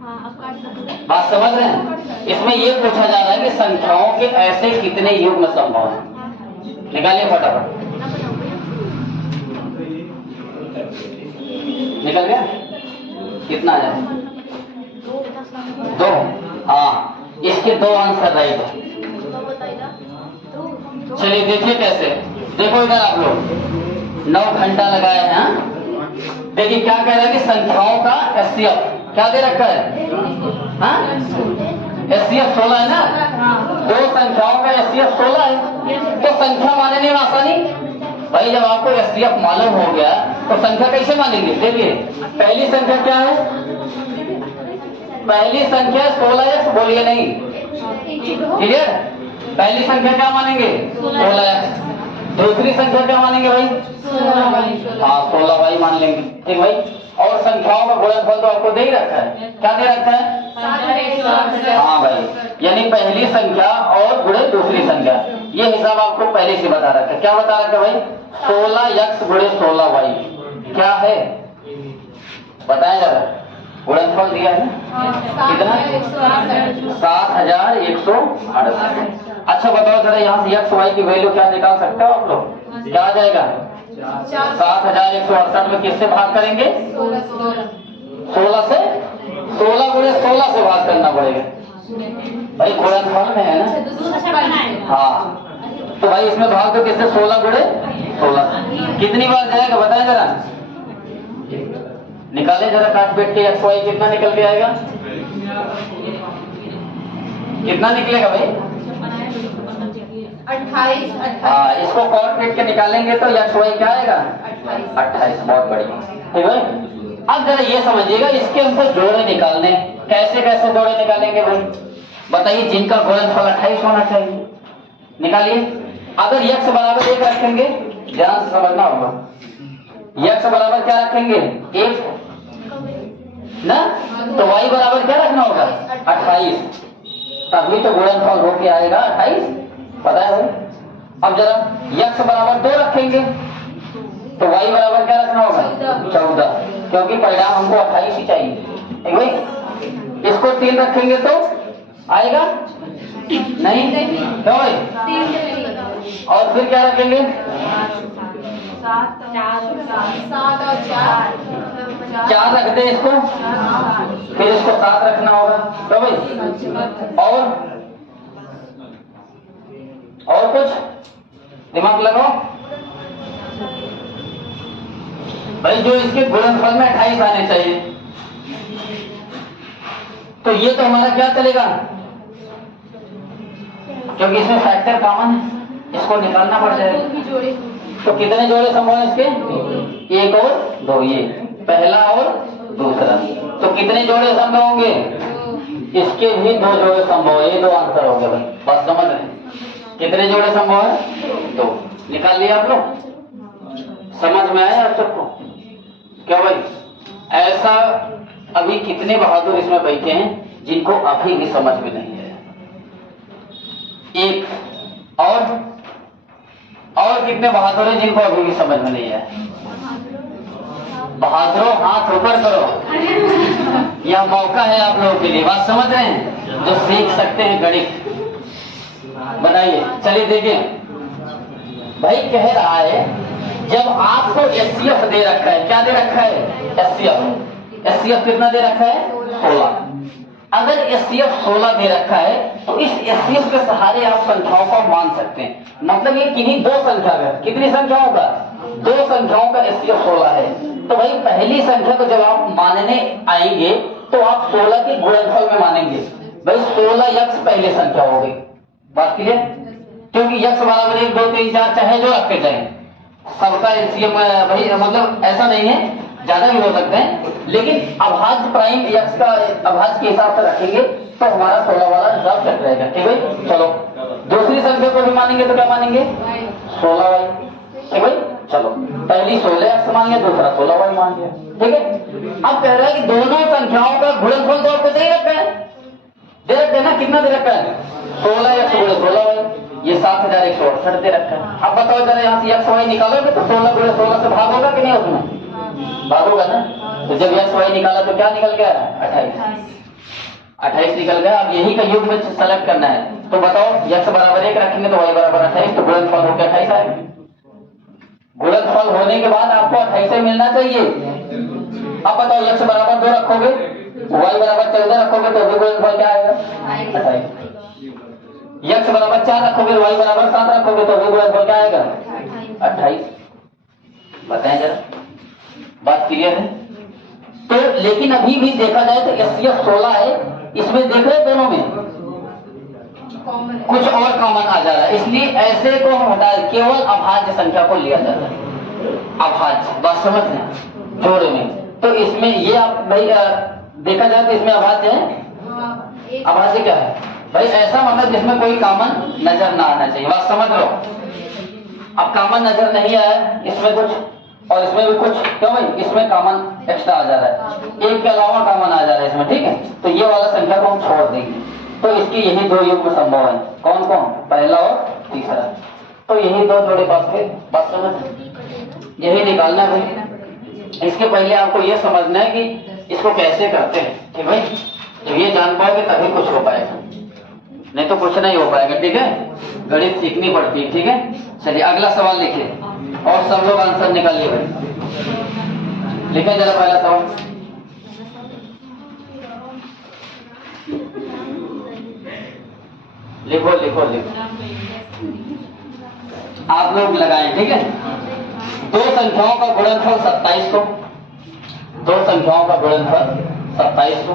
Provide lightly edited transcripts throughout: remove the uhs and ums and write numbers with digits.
बात समझ रहे हैं? इसमें ये पूछा जा रहा है कि संख्याओं के ऐसे कितने युग्म संभव हैं। निकालिए फटाफट। निकल गया? कितना आ जाए? 2। हाँ, इसके 2 आंसर राइट है। चलिए देखिए कैसे। देखो इधर आप लोग 9 घंटा लगाए हैं। देखिए क्या कह रहा है कि संख्याओं का एचसीएफ क्या दे रखा है? एचसीएफ 16 है ना। 2 संख्याओं का एचसीएफ 16 है। तो संख्या मानने में आसानी भाई, जब आपको एचसीएफ मालूम हो गया तो संख्या कैसे मानेंगे? देखिए पहली संख्या क्या है? पहली संख्या 16x, बोलिए नहीं, क्लियर? पहली संख्या क्या मानेंगे? 16x। दूसरी संख्या क्या मानेंगे भाई? 16y। 16y मान लेंगे, ठीक भाई। और संख्याओं का गुणनफल तो आपको दे ही रखा है। क्या दे रखा है? हाँ भाई, यानी पहली संख्या और गुणे दूसरी संख्या, ये हिसाब आपको पहले से बता रखा है। क्या बता रखा है भाई? 16x गुणे 16y क्या है बताएं जरा। गुणनफल दिया है कितना? 7168। अच्छा बताओ जरा, यहाँ से x y की वैल्यू क्या निकाल सकते हो आप लोग? क्या आ जाएगा? 7168 में किससे भाग करेंगे? 16 से। 16 गुणे 16 से भाग करना पड़ेगा भाई, गुणनफल में है ना। हाँ, तो भाई इसमें भाग तो किससे? 16 गुणे 16। कितनी बार जाएगा बताएं जरा। निकाले जरा काट पीट के एक्स वाई, कितना निकल के आएगा? कितना निकलेगा भाई? 28। हाँ, इसको काट पीट के निकालेंगे तो एक्स वाई क्या आएगा? 28। बहुत बढ़िया, ठीक है। अब जरा ये समझिएगा, इसके हमको जोड़े निकालने। कैसे कैसे जोड़े निकालेंगे भाई बताइए? जिनका गुणनफल 28 होना चाहिए, निकालिए। अगर x बराबर 1 रखेंगे, ध्यान से समझना होगा, x बराबर क्या रखेंगे? 1 ना, तो y बराबर क्या रखना होगा? 28, तभी तो गुणनफल होके आएगा 28, पता है भाई। अब जरा x बराबर 2 रखेंगे तो y बराबर क्या रखना होगा? 14, क्योंकि परिणाम हमको 28 ही चाहिए, ठीक भाई। इसको 3 रखेंगे तो आएगा नहीं, क्यों भाई? और फिर क्या रखेंगे? 4 रखते हैं इसको, फिर इसको 7 रखना होगा, तो भाई। और कुछ दिमाग लगाओ भाई। जो इसके गुणनफल में 28 आने चाहिए, तो ये तो हमारा क्या चलेगा? क्योंकि इसमें फैक्टर कॉमन है, इसको निकालना पड़ जाएगा। तो कितने जोड़े संभव है इसके? 1 और 2, ये पहला और दूसरा। तो कितने जोड़े संभव होंगे? इसके भी 2 जोड़े संभव है। ये 2 आंसर हो गए भाई, बात समझ रहे हैं? कितने जोड़े संभव है? 2। निकाल लिया आप लोग? समझ में आया आप सबको? क्या भाई? ऐसा अभी कितने बहादुर इसमें बैठे हैं जिनको अभी भी समझ में नहीं है? एक और कितने बहादुर हैं जिनको अभी भी समझ में नहीं है? बहादुरों हाथ ऊपर करो, यह मौका है आप लोगों के लिए, बात समझ रहे हैं? जो सीख सकते हैं गणित बनाइए। चलिए देखिए भाई, कह रहा है जब आपको एचसीएफ दे रखा है, क्या दे रखा है? एचसीएफ कितना दे रखा है? 16। अगर एचसीएफ 16 दे रखा है तो इस एचसीएफ के सहारे आप संख्याओं को मान सकते हैं। मतलब ये किन्हीं 2 संख्या का, कितनी संख्याओं का? 2 संख्याओं का एचसीएफ 16 है। तो भाई पहली संख्या को जब आप मानने आएंगे तो आप 16 के गुणनफल में मानेंगे। भाई 16x पहली संख्या हो गई, बात क्लियर? क्योंकि x बराबर 1 2 3 4 चाहे जो रखते जाए, सबका एलसीएम भाई, मतलब ऐसा नहीं है, ज्यादा भी हो सकते हैं, लेकिन अभाज्य प्राइम x का अभाज्य के हिसाब से रखेंगे तो हमारा 16 वाला हिसाब चल रहेगा, ठीक है? चलो दूसरी संख्या को भी मानेंगे तो क्या मानेंगे? 16y, ठीक है? चलो पहली 16x मान लिया, दूसरा 16y मान लिया, ठीक है? अब कह रहा है कि दोनों संख्याओं का गुणनफल तो आपको दे रखा है, दे रखा है ना? कितना दे रखा है? 16x गुणे 16y, ये 7168 दे रखा है। अब बताओ जरा, यहाँ से x y निकालोगे तो 16 गुणे 16 से भाग होगा कि नहीं? उसमें भाग होगा ना। तो जब x y निकाला तो क्या निकल गया? 28। 28 निकल गया। अब यही का युग में सेलेक्ट करना है। तो बताओ x बराबर 1 रखेंगे तो y बराबर 28, तो गुणनफल होकर 28 आएगा। गुणनफल होने के बाद आपको 28 से मिलना चाहिए। अब बताओ x बराबर 2 रखोगे, y बराबर 14 रखोगे तो भी गुणनफल क्या आएगा? 28। x बराबर 4 रखोगे, y बराबर 7 रखोगे तो भी गुणनफल क्या आएगा? 28। बताएं जरा, बात क्लियर है? तो लेकिन अभी भी देखा जाए तो एससीएफ 16 है, इसमें देख रहे दोनों में कुछ और कॉमन आ जा रहा है, इसलिए ऐसे को हम हटा केवल अभाज्य संख्या को लिया जाता है। अभाज्य बात समझ रहे जोड़े में, तो इसमें ये आप भाई देखा जाए तो इसमें अभाज्य है। अभाज्य क्या है भाई? ऐसा मतलब जिसमें कोई कॉमन नजर ना आना चाहिए। बात समझ लो। अब कॉमन नजर नहीं आया इसमें कुछ और इसमें भी कुछ, क्यों भाई? इसमें कॉमन एक्स्ट्रा आ जा रहा है, एक के अलावा कॉमन आ जा रहा है इसमें, ठीक है? तो ये वाला संख्या को हम छोड़ देंगे। तो इसकी यही दो युग्म संभव है। कौन कौन? पहला और तीसरा। तो यही दो जोड़े पास के। बात समझ, यही निकालना है भाई। इसके पहले आपको ये समझना है कि इसको कैसे करते हैं, ठीक भाई? जब ये जान पाओगे तभी कुछ हो पाएगा, नहीं तो कुछ नहीं हो पाएगा, ठीक है? गणित सीखनी पड़ती है, ठीक है? चलिए अगला सवाल लिखिए और सब लोग आंसर निकालिए भाई। लिखें जरा पहला सवाल। लिखो लिखो लिखो, आप लोग लगाएं, ठीक है? दो संख्याओं का गुणनफल 2700, दो संख्याओं का गुणनफल 2700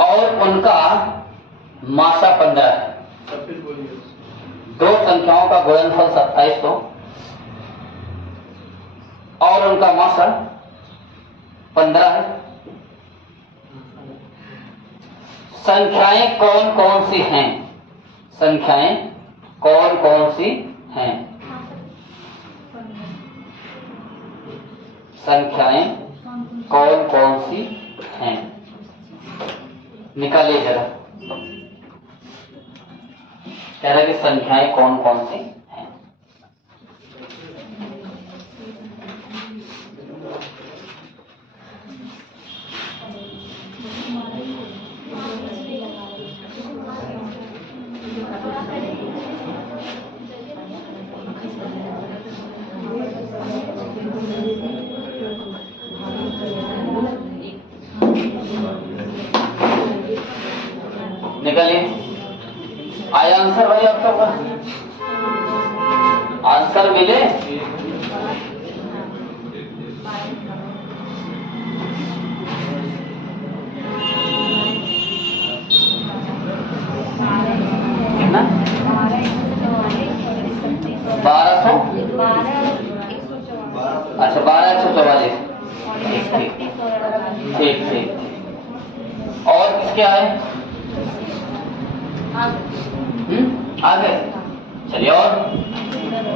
और उनका माशा 15 है। दो संख्याओं का गुणनफल 2700 और उनका माशा 15 है। संख्याएं कौन कौन सी हैं? संख्याएं कौन कौन सी हैं? संख्याएं कौन कौन सी हैं? निकालिए जरा। कह रहा है कि संख्याएं कौन कौन सी हैं? निकालिए। आया आंसर भाई आपका? आंसर मिले? कितना? 1200। अच्छा 1244। ठीक ठीक। और किसके आए? आगे चलिए। और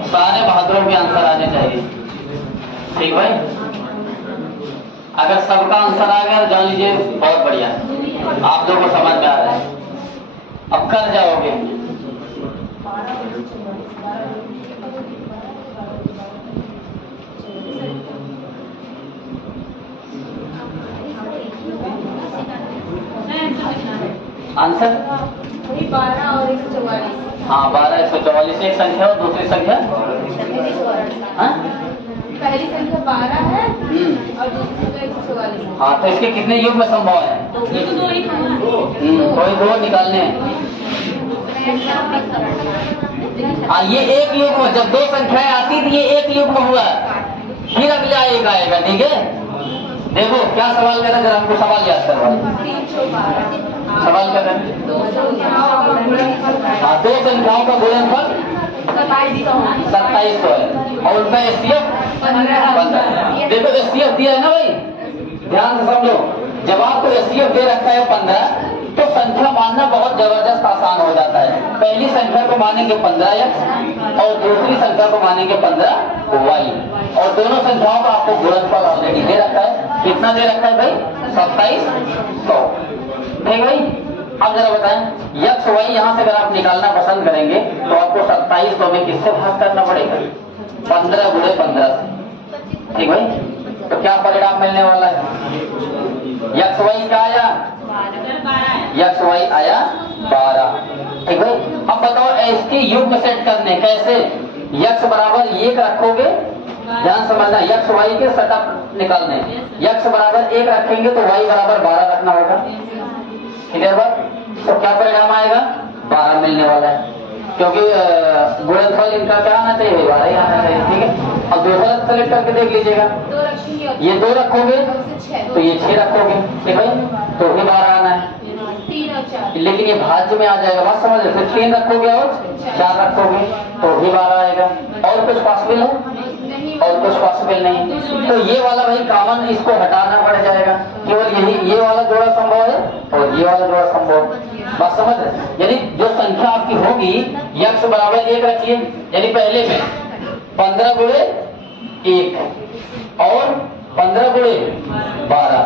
सारे बहादुरों के आंसर आने चाहिए, ठीक भाई? अगर सबका आंसर आ गया तो जान लीजिए बहुत बढ़िया, आप लोगों को समझ में आ रहा है, अब कर जाओगे। आंसर 12 और 144। हाँ 12 144 एक संख्या और दूसरी संख्या? हाँ? पहली संख्या 12 है और दूसरी संख्या 144। हाँ तो इसके कितने युग्म संभव है? कोई दो निकालने हैं। हाँ ये एक युग्म, जब दो संख्याएं आती तो ये एक युग्म हुआ, फिर अगला एक आएगा, ठीक है? देखो क्या सवाल कर रहे हैं, जरा हमको सवाल याद करवाओ। सवाल क्या करें? हाँ दो संख्याओं का गुणनफल 2700 है और उनका एससीएफ 15। देखो एससीएफ दिया है ना भाई, ध्यान से समझो। जब आपको एससीएफ दे रखा है 15 तो संख्या मानना बहुत जबरदस्त आसान हो जाता है। पहली संख्या को मानेंगे 15x और दूसरी संख्या को मानेंगे 15y और दोनों संख्याओं का आपको गुणनफल ऑलरेडी दे रखा है। कितना दे रखा है भाई? 2700, ठीक भाई? अब जरा बताएं यक्ष वाई यहाँ से अगर आप निकालना पसंद करेंगे तो आपको 2700 में किससे भाग करना पड़ेगा? 15 गुणे 15 से, ठीक भाई? तो क्या परिणाम मिलने वाला है? यक्स वाई क्या आया? यक्स वाई आया 12। ठीक है, अब बताओ इसकी युग्म सेट करने कैसे? यक्स बराबर 1 रखोगे, ध्यान समझना, यक्स वाई के सेटअप निकालने, यक्स बराबर 1 रखेंगे तो वाई बराबर 12 रखना होगा। क्लियर बात? तो क्या परिणाम आएगा? 12 मिलने वाला है, क्योंकि गुणनफल इनका क्या आना चाहिए? 12 ही आना चाहिए। ठीक है, अब दूसरा सेलेक्ट करके देख लीजिएगा, ये 2 रखोगे तो ये 6 रखोगे, ठीक है, तो भी 12 आना है, 3 और 4, लेकिन ये भाज्य में आ जाएगा, बात समझ रहे? फिर 3 रखोगे और 4 रखोगे तो भी 12 आएगा। और कुछ पॉसिबल है? और कुछ पॉसिबल नहीं। तो ये वाला भाई कॉमन, इसको हटाना पड़ जाएगा, केवल यही ये वाला जोड़ा संभव है और ये वाला जोड़ा संभव है। बात समझ रहे? यानी जो संख्या आपकी होगी यक्स बराबर 1 रखिए, यानी पहले में 15 गुणे 1 और 15 गुणे 12,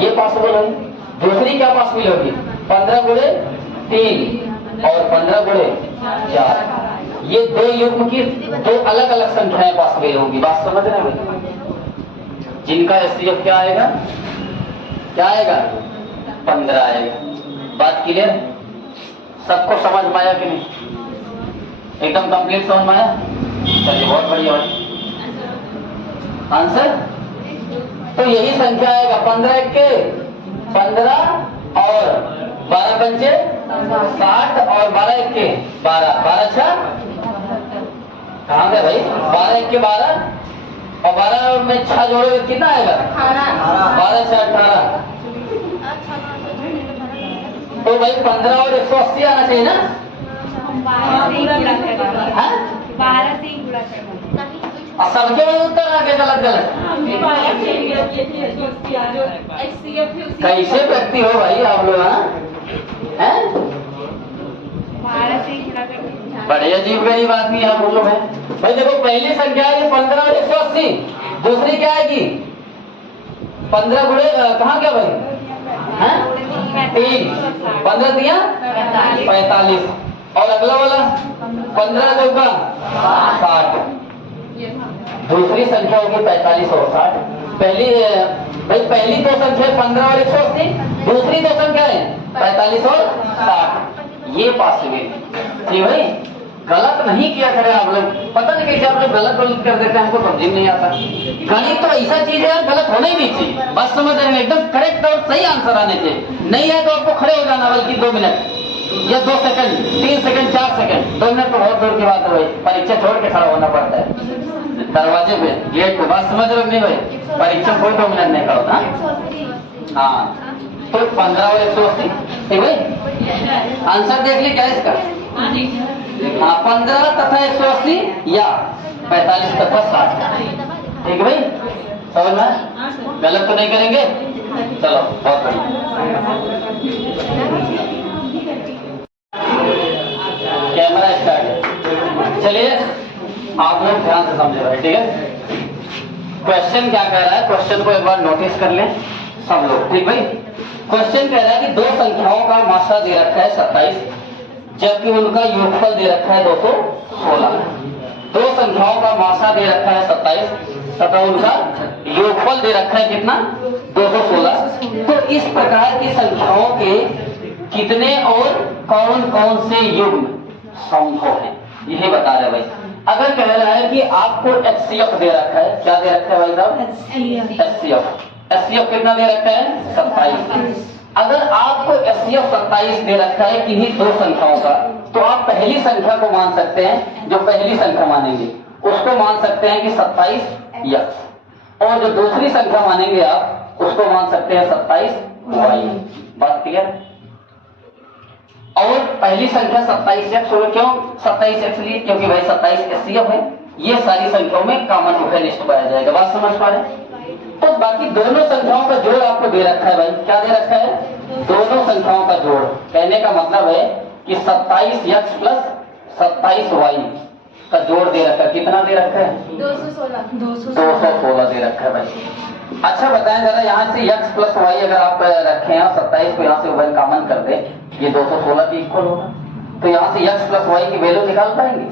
ये पॉसिबल है। दूसरी क्या पॉसिबल होगी? 15 गुणे 3 और 15 गुणे 4, ये 2 युग्म की 2 अलग अलग संख्याएं पॉसिबल होंगी। बात समझ रहे हैं? जिनका एचसीएफ क्या आएगा? क्या आएगा? 15 आएगा। बात क्लियर? सबको समझ में आया कि नहीं? एकदम कंप्लीट समझ में आया? चलिए, बहुत बढ़िया आंसर। तो यही संख्या आएगा, 15 के 15 और 12 पंचे 60 और 12 के 12, 12 6 कहाँ गए भाई? 12 1 के 12 और 12 में 6 जोड़ोगे कितना आएगा? 12 6 18। तो भाई 15 और 180 आना चाहिए ना? 12 से ही गुणा करना। और सबके वही उत्तर आ गए गलत गलत। कैसे व्यक्ति हो भाई आप लोग? हैं? बड़े अजीब गरीब आदमी आप लोग हैं भाई। देखो, पहली संख्या है 15 और 180, दूसरी क्या आएगी? 15 गुणे कहाँ गया भाई? 3, 15 दिया 45 और अगला वाला 15 2 का 60। दूसरी संख्या होगी 45 और 60। पहली 2 संख्या 15 और 180, दूसरी 2 संख्या है 45 और 60। ये पॉसिबल। जी भाई, गलत नहीं किया करें आप लोग। पता नहीं कैसे आप लोग गलत कर देते हैं, हमको समझ नहीं आता। गणित तो ऐसा चीज है यार, गलत होना ही नहीं चाहिए। बात समझ रहे हैं? एकदम करेक्ट और सही आंसर आने चाहिए। नहीं है तो आपको खड़े हो जाना, बल्कि 2 मिनट या 2 सेकंड, 3 सेकंड, 4 सेकंड। 2 मिनट तो बहुत दूर की बात है भाई, परीक्षा छोड़ के खड़ा होना पड़ता है दरवाजे पे, गेट पे। बात समझ रहे हो नहीं भाई? परीक्षा कोई 2 मिनट नहीं खड़ा होता। हाँ, तो 15 और 180, ठीक भाई? आंसर देख ली क्या इसका? हाँ, 15 तथा 180 या 45 तथा 60। ठीक है भाई, समझ में? गलत तो नहीं करेंगे? चलो, बहुत बढ़िया। Camera start. चलिए, आप लोग ध्यान से समझे भाई, ठीक है? क्वेश्चन क्या कह रहा है, क्वेश्चन को एक बार नोटिस कर लें सब लोग। ठीक भाई, क्वेश्चन कह रहा है कि 2 संख्याओं का मात्रा दे रखा है 27, जबकि उनका योगफल दे रखा है 216। 2 संख्याओं का मात्रा दे रखा है 27 तथा उनका योगफल दे रखा है कितना? 216। तो इस प्रकार की संख्याओं के कितने और कौन कौन से युग्म संभव हैं, यही बता रहे भाई। अगर कह रहा है कि आपको एचसीएफ दे रखा है, क्या दे रखा है भाई साहब? एचसीएफ। एचसीएफ कितना दे रखा है? 27। अगर आपको एचसीएफ 27 दे रखा है किन्हीं 2 संख्याओं का, तो आप पहली संख्या को मान सकते हैं, जो पहली संख्या मानेंगे उसको मान सकते हैं कि 27 यक्स, और जो दूसरी संख्या मानेंगे आप उसको मान सकते हैं 27 वाई। बात क्लियर? और पहली संख्या 27 एक्स होगा। क्यों 27 एक्स लिए? क्योंकि भाई 27 एचसीएफ है, ये सारी संख्याओं में कॉमन उभयनिष्ठ पाया जाएगा। बात समझ पा रहे? तो बाकी दोनों संख्याओं का जोड़ आपको दे रखा है भाई। क्या दे रखा है? दोनों संख्याओं का जोड़। कहने का मतलब है कि 27 एक्स प्लस 27 वाई का जोड़ दे रखा है। कितना दे रखा है? 216 दे रखा है भाई। अच्छा बताएं जरा, यहाँ से x प्लस वाई अगर आप रखें, 27 को यहाँ से उभय कॉमन कर दे, ये 216 के इक्वल होगा। तो यहाँ से x प्लस वाई की वैल्यू निकाल पाएंगे?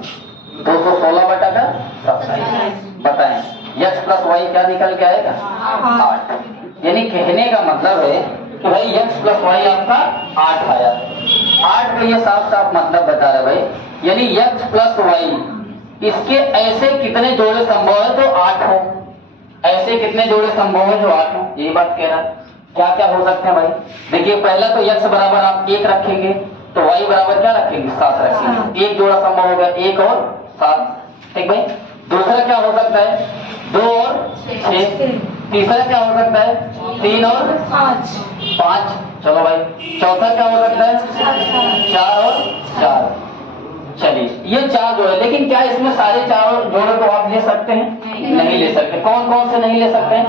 216 बटा का 27। बताएं x प्लस वाई क्या निकल के आएगा? 8। यानी कहने का मतलब है कि भाई x प्लस वाई आपका 8 आया। 8 का ये साफ साफ मतलब बता रहा है भाई, यानी x प्लस वाई इसके ऐसे कितने जोड़े संभव है जो 8 हो, ऐसे कितने जोड़े संभव है जो 8 हो, यही बात कह रहा है। क्या क्या हो सकते हैं भाई? देखिए पहला तो x बराबर आप 1 रखेंगे तो y बराबर क्या रखेंगे? 7 रखेंगे। एक जोड़ा संभव होगा 1 और 7, ठीक भाई। दूसरा क्या हो सकता है? 2 और 6। तीसरा क्या हो सकता है? 3 और 5। चलो भाई। चौथा क्या हो सकता है? 4 और 4। चलिए ये 4 जोड़े, लेकिन क्या इसमें सारे 4 जोड़े को आप ले सकते हैं? नहीं ले सकते। कौन कौन से नहीं ले सकते हैं?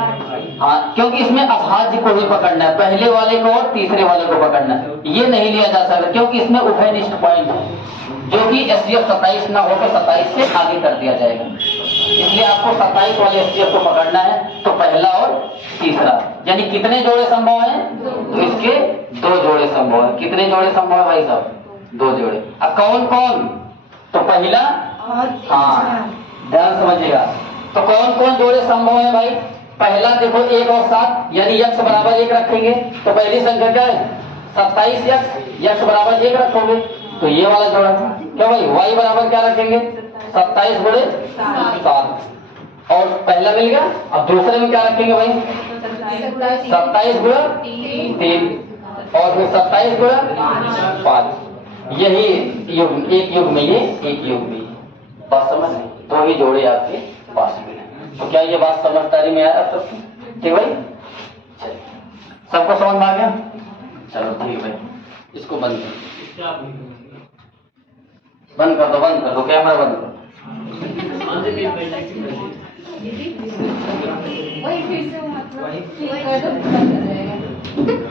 हाँ, क्योंकि इसमें अभाज्य को ही पकड़ना है, पहले वाले को और तीसरे वाले को पकड़ना है। ये नहीं लिया जा सकता क्योंकि इसमें उभयनिष्ठ पॉइंट है, जो कि एसटीएफ 27 ना होकर 27 से आगे कर दिया जाएगा। इसलिए आपको 27 वाले एसटीएफ को पकड़ना है, तो पहला और तीसरा। यानी कितने जोड़े संभव हैं? तो इसके 2 जोड़े संभव है। कितने जोड़े संभव है भाई साहब? 2 जोड़े। अब कौन कौन? तो पहला, हाँ ध्यान समझिएगा, तो कौन कौन जोड़े संभव है भाई? पहला देखो 1 और 7, यानी x बराबर 1 रखेंगे तो पहली संख्या क्या है? 27x, x बराबर 1 रखोगे तो ये वाला जोड़ा। क्या भाई? y बराबर क्या रखेंगे? 27 गुणे 7, और पहला मिल गया। अब दूसरे में क्या रखेंगे भाई? 27 गुणे 3, और फिर 27 गुणे 5। यही युग, एक युग में ये, एक युग में ये। बात समझ में? 2 ही जोड़े आपके पास में। तो क्या ये बात समझदारी में आया सबको? ठीक भाई, सबको समझ में आ गया? चलो ठीक भाई, इसको बंद कर, बंद कर दो, बंद कर दो, कैमरा बंद कर दो। वही फिर से मतलब ठीक कर दो, बंद हो जाएगा।